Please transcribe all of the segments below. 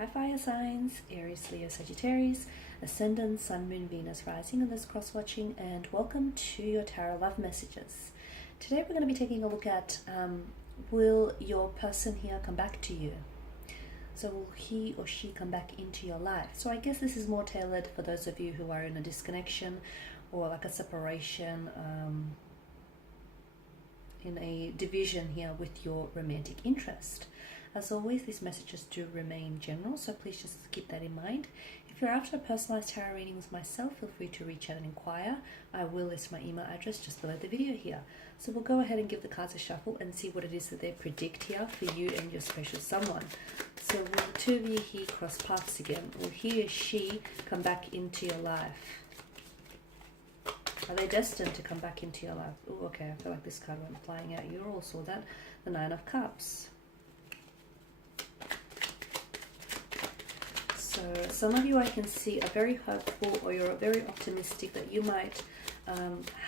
Hi fire signs, Aries, Leo, Sagittarius, Ascendant, Sun, Moon, Venus, Rising in this cross-watching, and welcome to your Tarot Love Messages. Today we're going to be taking a look at will your person here come back to you? So will he or she come back into your life? So I guess this is more tailored for those of you who are in a disconnection or like a separation, in a division here with your romantic interest. As always, these messages do remain general, so please just keep that in mind. If you're after a personalized tarot reading with myself, feel free to reach out and inquire. I will list my email address just below the video here. So we'll go ahead and give the cards a shuffle and see what it is that they predict here for you and your special someone. So will the two of you here cross paths again? Will he or she come back into your life? Are they destined to come back into your life? Oh, okay, I feel like this card went flying out. You all saw that. The Nine of Cups. So some of you I can see are very hopeful, or you're very optimistic that you might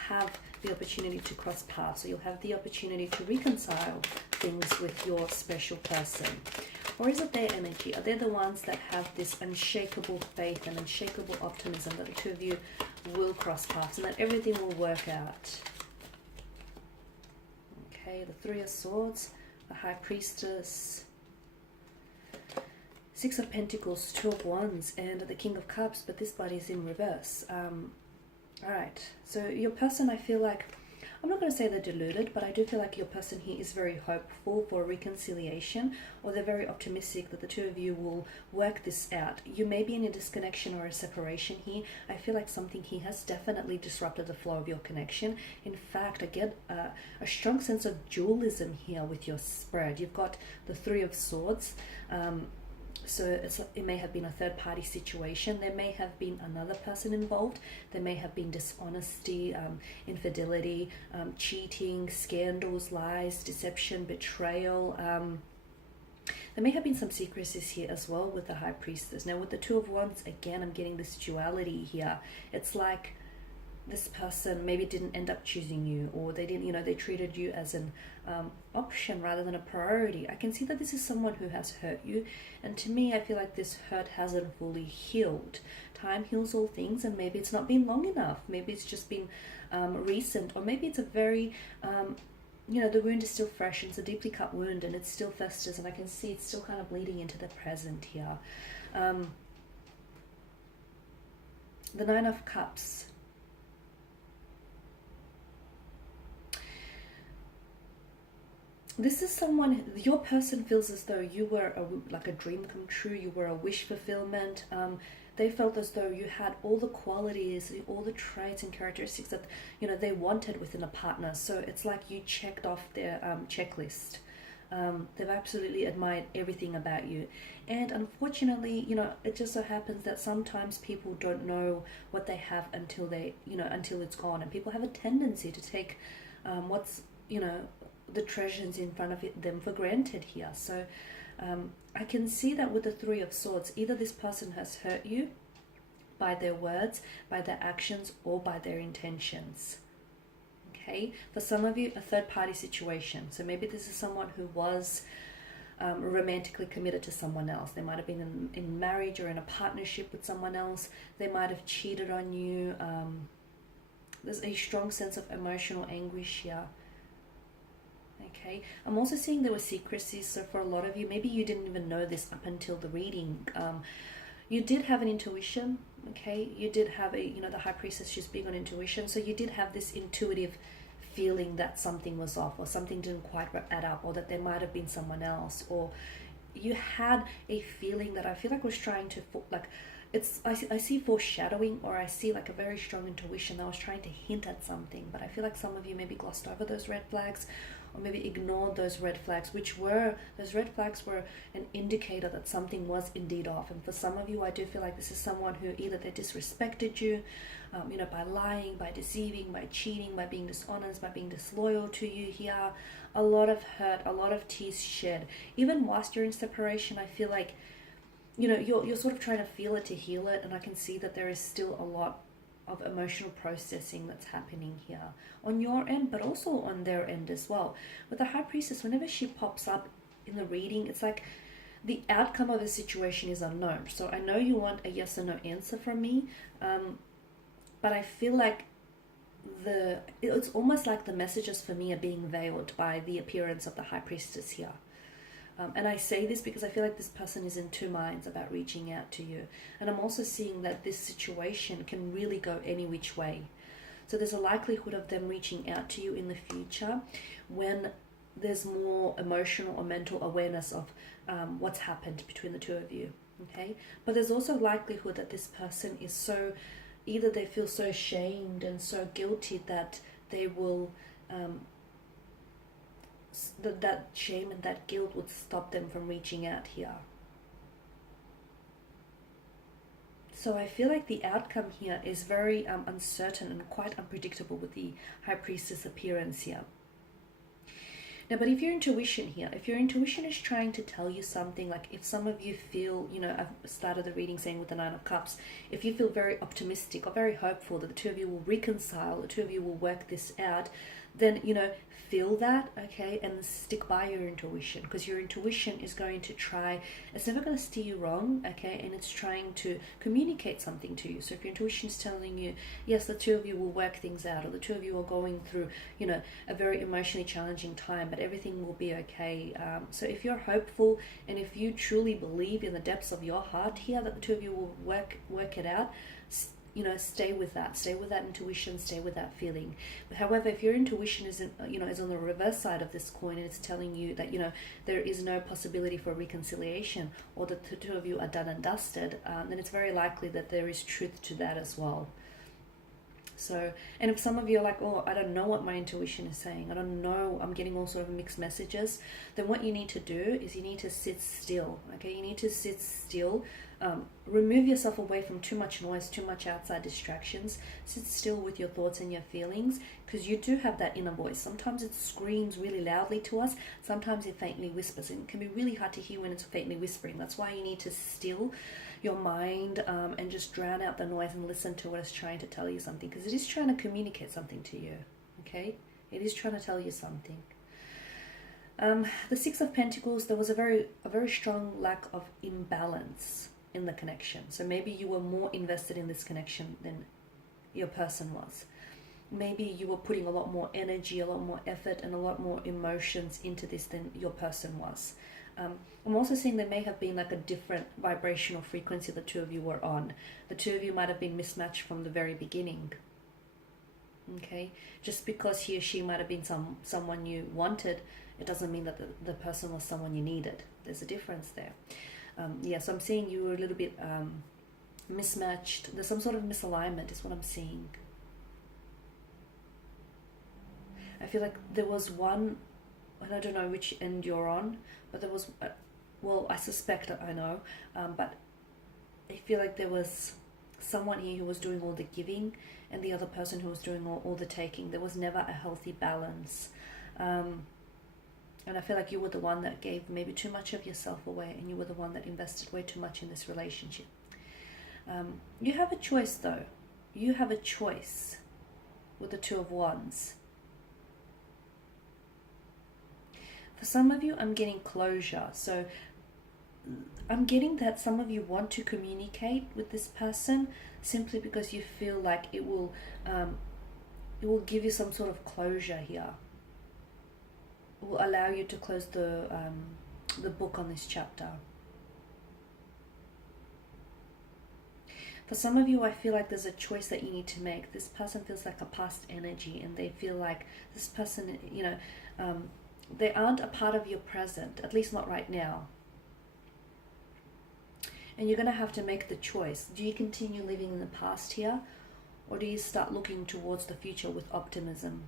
have the opportunity to cross paths, or you'll have the opportunity to reconcile things with your special person. Or is it their energy? Are they the ones that have this unshakable faith and unshakable optimism that the two of you will cross paths and that everything will work out? Okay, the Three of Swords, the High Priestess, Six of Pentacles, Two of Wands, and the King of Cups, but this body is in reverse. Alright, so your person, I feel like, I'm not going to say they're deluded, but I do feel like your person here is very hopeful for reconciliation, or they're very optimistic that the two of you will work this out. You may be in a disconnection or a separation here. I feel like something here has definitely disrupted the flow of your connection. In fact, I get a strong sense of dualism here with your spread. You've got the Three of Swords. So it may have been a third-party situation. There may have been another person involved. There may have been dishonesty, infidelity, cheating, scandals, lies, deception, betrayal. There may have been some secrecies here as well with the High Priestess. Now with the Two of Wands, again, I'm getting this duality here. It's like this person maybe didn't end up choosing you, or they didn't, they treated you as an option rather than a priority. I can see that this is someone who has hurt you, and to me I feel like this hurt hasn't fully healed. Time heals all things, and maybe it's not been long enough. Maybe it's just been recent, or maybe it's a very the wound is still fresh, and it's a deeply cut wound and it still festers, and I can see it's still kind of bleeding into the present here. The Nine of Cups. This is someone, your person feels as though you were like a dream come true. You were a wish fulfillment. They felt as though you had all the qualities, all the traits and characteristics that they wanted within a partner. So it's like you checked off their checklist. They've absolutely admired everything about you. And unfortunately, it just so happens that sometimes people don't know what they have until until it's gone. And people have a tendency to take what's the treasures in front of them for granted here. So I can see that with the Three of Swords, either this person has hurt you by their words, by their actions, or by their intentions. Okay, for some of you, a third-party situation. So maybe this is someone who was romantically committed to someone else. They might have been in marriage or in a partnership with someone else. They might have cheated on you. There's a strong sense of emotional anguish here. Okay, I'm also seeing there were secrecies. So for a lot of you, maybe you didn't even know this up until the reading. You did have an intuition. Okay, you did have the High Priestess, she's big on intuition. So you did have this intuitive feeling that something was off, or something didn't quite add up, or that there might have been someone else, or you had a feeling that I feel like was trying to I see foreshadowing, or I see like a very strong intuition that was trying to hint at something. But I feel like some of you maybe glossed over those red flags, or maybe ignored those red flags, those red flags were an indicator that something was indeed off. And for some of you, I do feel like this is someone who either they disrespected you, by lying, by deceiving, by cheating, by being dishonest, by being disloyal to you here. A lot of hurt, a lot of tears shed. Even whilst you're in separation, I feel like you're sort of trying to feel it to heal it, and I can see that there is still a lot of emotional processing that's happening here on your end, but also on their end as well. With the High Priestess, whenever she pops up in the reading, it's like the outcome of a situation is unknown. So I know you want a yes or no answer from me, but I feel like it's almost like the messages for me are being veiled by the appearance of the High Priestess here. And I say this because I feel like this person is in two minds about reaching out to you. And I'm also seeing that this situation can really go any which way. So there's a likelihood of them reaching out to you in the future when there's more emotional or mental awareness of what's happened between the two of you. Okay? But there's also likelihood that this person is so, either they feel so ashamed and so guilty that they will, that shame and that guilt would stop them from reaching out here. So I feel like the outcome here is very uncertain and quite unpredictable with the High Priestess appearance here. Now, but if your intuition here, if your intuition is trying to tell you something, like if some of you feel, you know, I've started the reading saying with the Nine of Cups, if you feel very optimistic or very hopeful that the two of you will reconcile, the two of you will work this out, then, you know, feel that, okay, and stick by your intuition, because your intuition is going to try, it's never going to steer you wrong, okay, and it's trying to communicate something to you. So if your intuition is telling you, yes, the two of you will work things out, or the two of you are going through, you know, a very emotionally challenging time, but everything will be okay. So if you're hopeful, and if you truly believe in the depths of your heart here that the two of you will work it out, you know, stay with that intuition, stay with that feeling. But however, if your intuition isn't, you know, is on the reverse side of this coin, and it's telling you that, you know, there is no possibility for reconciliation, or that the two of you are done and dusted, then it's very likely that there is truth to that as well. So, and if some of you are like, oh, I don't know what my intuition is saying, I don't know, I'm getting all sort of mixed messages, then what you need to do is you need to sit still, okay? You need to sit still, remove yourself away from too much noise, too much outside distractions, sit still with your thoughts and your feelings, because you do have that inner voice. Sometimes it screams really loudly to us, sometimes it faintly whispers, and it can be really hard to hear when it's faintly whispering. That's why you need to still your mind and just drown out the noise and listen to what it's trying to tell you something, because it is trying to communicate something to you, okay? It is trying to tell you something. The Six of Pentacles, there was a very strong lack of imbalance in the connection. So maybe you were more invested in this connection than your person was. Maybe you were putting a lot more energy, a lot more effort, and a lot more emotions into this than your person was. I'm also seeing there may have been like a different vibrational frequency the two of you were on. The two of you might have been mismatched from the very beginning. Okay, just because he or she might have been someone you wanted, it doesn't mean that the person was someone you needed. There's a difference there. Yeah, so I'm seeing you were a little bit mismatched. There's some sort of misalignment is what I'm seeing. I feel like there was one, and I don't know which end you're on, but there was, well, I suspect I know, but I feel like there was someone here who was doing all the giving and the other person who was doing all the taking. There was never a healthy balance. And I feel like you were the one that gave maybe too much of yourself away, and you were the one that invested way too much in this relationship. You have a choice though. You have a choice with the Two of Wands. For some of you, I'm getting closure. So I'm getting that some of you want to communicate with this person simply because you feel like it will give you some sort of closure here. It will allow you to close the book on this chapter. For some of you, I feel like there's a choice that you need to make. This person feels like a past energy, and they feel like this person, you know, they aren't a part of your present, at least not right now. And you're going to have to make the choice. Do you continue living in the past here, or do you start looking towards the future with optimism?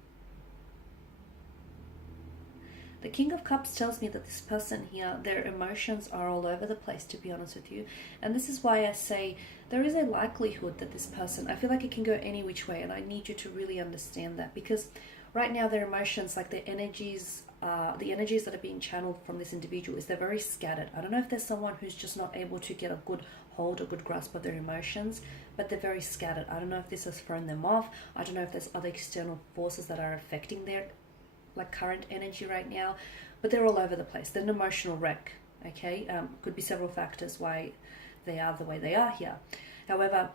The King of Cups tells me that this person here, their emotions are all over the place, to be honest with you. And this is why I say there is a likelihood that this person, I feel like it can go any which way, and I need you to really understand that, because right now their emotions, like their energies, the energies that are being channeled from this individual, is they're very scattered. I don't know if there's someone who's just not able to get a good hold, a good grasp of their emotions, but they're very scattered. I don't know if this has thrown them off. I don't know if there's other external forces that are affecting their like current energy right now, but they're all over the place. They're an emotional wreck, Okay, could be several factors why they are the way they are here. However,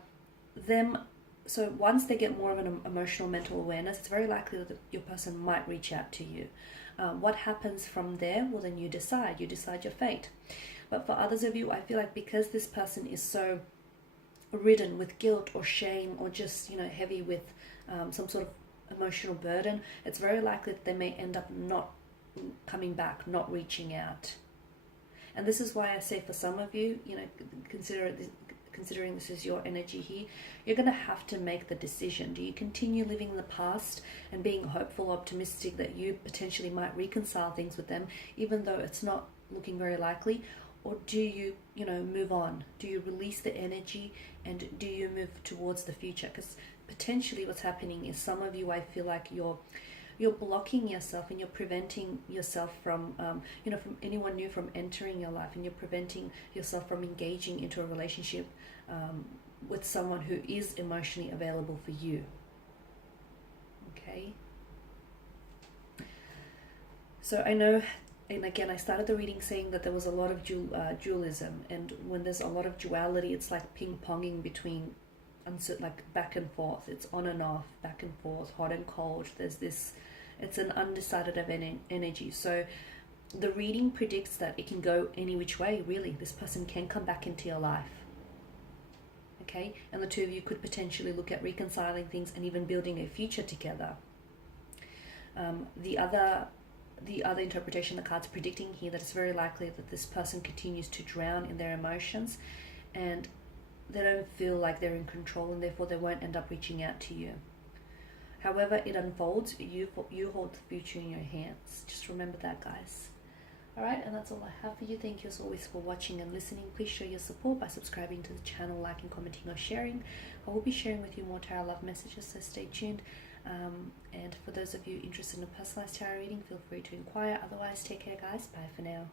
so once they get more of an emotional mental awareness, it's very likely that your person might reach out to you. What happens from there? Well, then you decide your fate. But for others of you, I feel like because this person is so ridden with guilt or shame, or just, heavy with some sort of emotional burden, it's very likely that they may end up not coming back, not reaching out. And this is why I say, for some of you, considering this is your energy here, you're going to have to make the decision. Do you continue living in the past and being hopeful, optimistic that you potentially might reconcile things with them, even though it's not looking very likely? Or do you, move on? Do you release the energy, and do you move towards the future? Because potentially what's happening is, some of you, I feel like you're blocking yourself, and you're preventing yourself from, from anyone new from entering your life, and you're preventing yourself from engaging into a relationship with someone who is emotionally available for you. Okay. So I know, and again, I started the reading saying that there was a lot of dualism, and when there's a lot of duality, it's like ping-ponging between, like back and forth. It's on and off, back and forth, hot and cold. There's this, it's an undecided of energy. So the reading predicts that it can go any which way, really. This person can come back into your life. Okay, and the two of you could potentially look at reconciling things and even building a future together. The other interpretation the card's predicting here, that it's very likely that this person continues to drown in their emotions, and they don't feel like they're in control, and therefore they won't end up reaching out to you. However it unfolds, you hold the future in your hands. Just remember that, guys. Alright, and that's all I have for you. Thank you as always for watching and listening. Please show your support by subscribing to the channel, liking, commenting, or sharing. I will be sharing with you more tarot love messages, so stay tuned. And for those of you interested in a personalized tarot reading, feel free to inquire. Otherwise, take care, guys. Bye for now.